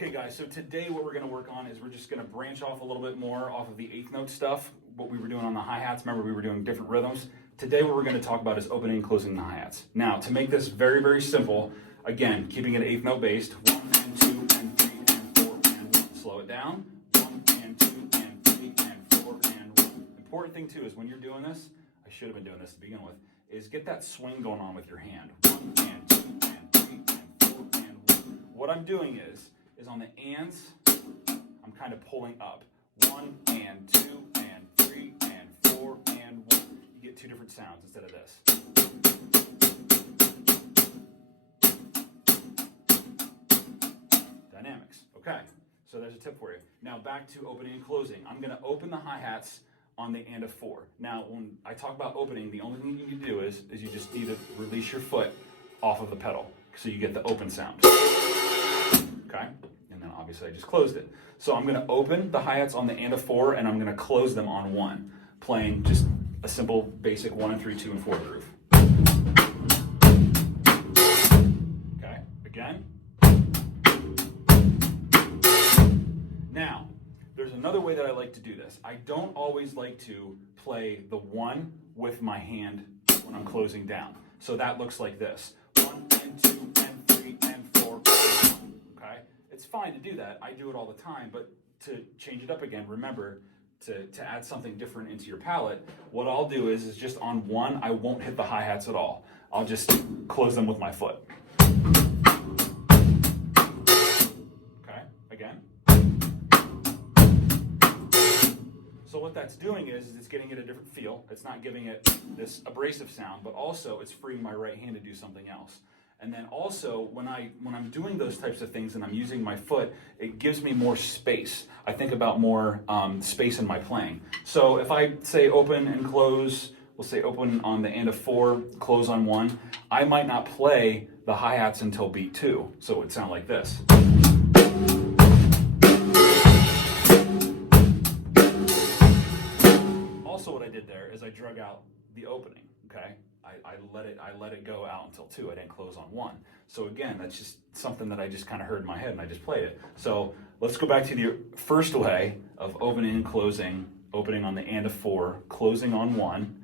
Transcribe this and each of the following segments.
Okay guys, so today what we're going to work on is we're just going to branch off a little bit more off of the eighth note stuff, what we were doing on the hi-hats. Remember, we were doing different rhythms. Today what we're going to talk about is opening and closing the hi-hats. Now, to make this very, very simple, again, keeping it eighth note based, 1 and 2 and 3 and 4 and 1. Slow it down, 1 and 2 and 3 and 4 and 1. Important thing too is when you're doing this, I should have been doing this to begin with, is get that swing going on with your hand. 1 and 2 and 3 and 4 and 1. What I'm doing is on the ands, I'm kind of pulling up. 1 and 2 and 3 and 4 and 1. You get two different sounds instead of this. Dynamics. Okay, so there's a tip for you. Now back to opening and closing. I'm going to open the hi-hats on the and of 4. Now when I talk about opening, the only thing you need to do is you just need to release your foot off of the pedal so you get the open sound. Okay? And then obviously I just closed it. So I'm going to open the hi-hats on the and of 4 and I'm going to close them on 1, playing just a simple basic 1 and 3, 2 and 4 groove. Okay, again. Now, there's another way that I like to do this. I don't always like to play the 1 with my hand when I'm closing down. So that looks like this. 1 and 2 and 3 and 4 and 1. Okay? It's fine to do that. I do it all the time, but to change it up again, remember to add something different into your palette, what I'll do is just on 1, I won't hit the hi-hats at all. I'll just close them with my foot. Okay, again. So what that's doing is it's getting it a different feel. It's not giving it this abrasive sound, but also it's freeing my right hand to do something else. And then also, when I'm doing those types of things and I'm using my foot, it gives me more space. I think about more space in my playing. So if I say open and close, we'll say open on the and of 4, close on 1, I might not play the hi-hats until beat 2. So it would sound like this. Also what I did there is I drug out the opening, okay? I let it go out until 2. I didn't close on 1. So again, that's just something that I just kind of heard in my head and I just played it. So let's go back to the first way of opening and closing, opening on the and of 4, closing on 1,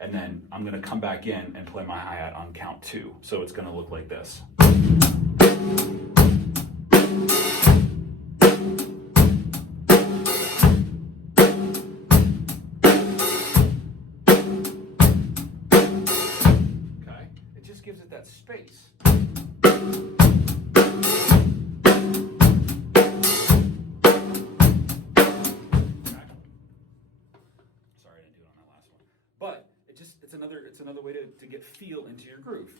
and then I'm going to come back in and play my hi-hat on count 2. So it's going to look like this. Gives it that space. Okay. Sorry I didn't do it on that last one. But it's another way to get feel into your groove.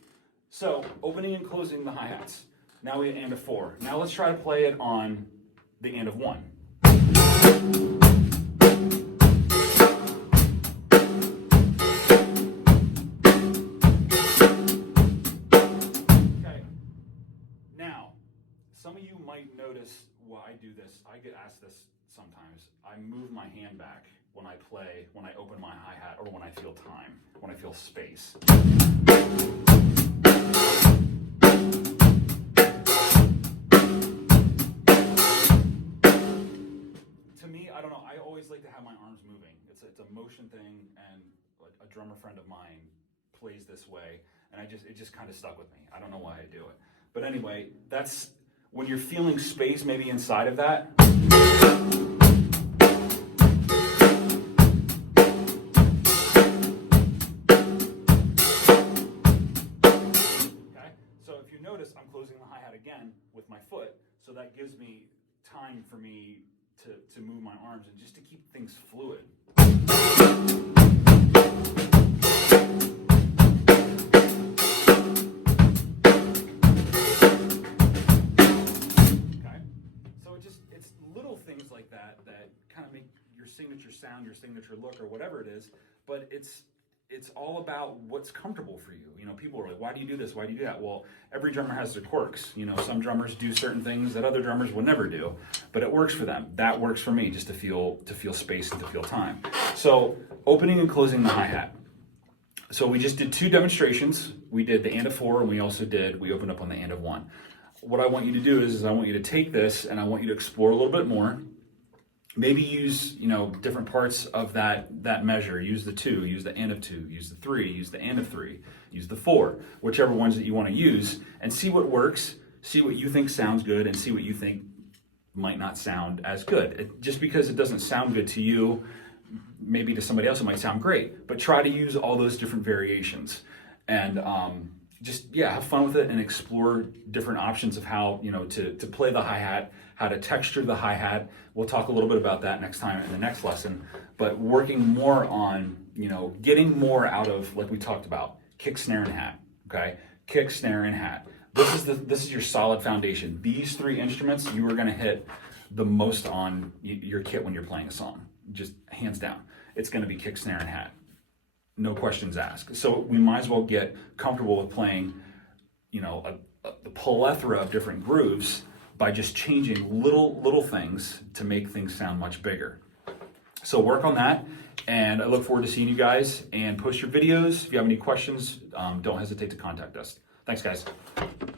So opening and closing the hi-hats. Now we and of 4. Now let's try to play it on the and of 1. Some of you might notice why I do this. I get asked this sometimes. I move my hand back when I play, when I open my hi-hat, or when I feel time, when I feel space. To me, I don't know, I always like to have my arms moving. It's a motion thing, and a drummer friend of mine plays this way, and it just kind of stuck with me. I don't know why I do it. But anyway, that's when you're feeling space maybe inside of that. Okay, so if you notice, I'm closing the hi-hat again with my foot, so that gives me time for me to move my arms and just to keep things fluid. Like that kind of make your signature sound, your signature look, or whatever it is, but it's all about what's comfortable for you. You know, people are like, why do you do this? Why do you do that? Well, every drummer has their quirks. You know, some drummers do certain things that other drummers would never do, but it works for them. That works for me, just to feel space and to feel time. So opening and closing the hi-hat. So we just did 2 demonstrations. We did the and of 4, and we opened up on the and of 1. what I want you to do is I want you to take this and I want you to explore a little bit more. Maybe use, different parts of that measure. Use the 2, use the and of 2, use the 3, use the and of 3, use the 4, whichever ones that you want to use, and see what works, see what you think sounds good, and see what you think might not sound as good. Just because it doesn't sound good to you, maybe to somebody else it might sound great, but try to use all those different variations. And have fun with it and explore different options of how, to play the hi-hat, how to texture the hi-hat. We'll talk a little bit about that next time in the next lesson, but working more on, getting more out of, like we talked about, kick, snare, and hat, okay? Kick, snare, and hat. This is your solid foundation. These 3 instruments you are gonna hit the most on your kit when you're playing a song, just hands down. It's gonna be kick, snare, and hat. No questions asked. So we might as well get comfortable with playing, a plethora of different grooves by just changing little things to make things sound much bigger. So work on that, and I look forward to seeing you guys, and post your videos. If you have any questions, don't hesitate to contact us. Thanks, guys.